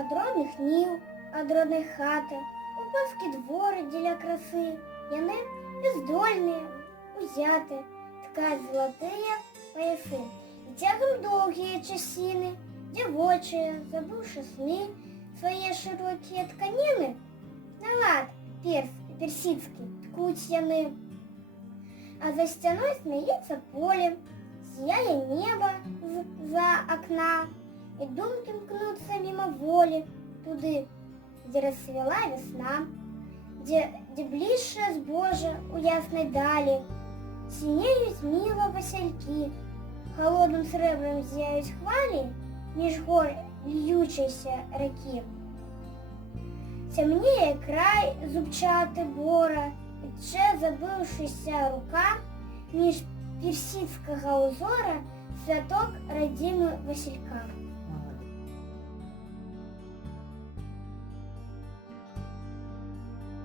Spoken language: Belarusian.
ад родных ніў, ад роднай хаты, у панскі дворы дзеля красы. Яны бяздольныя, узяты, ткаць залатыя паясы. І цягам доўгія часіны, дзявочыя, забыўшы сны, свае шырокія тканіны, на лад персідскі ткуць яны. А за сцяной смяецца поле, зяе неба з-за акна, і думкі мкнуцца мімаволі туды, дзе расцвяла вясна, дзе бліжшае збожжа ў яснай далі. Сінеюць міла васелькі, халодным срэбрам зяюць хвалі між гор льючайся ракі. Цямнее край зубчаты бора, і тчэ забыўшыся рука між персідскага ўзора святок радзімы Васілька.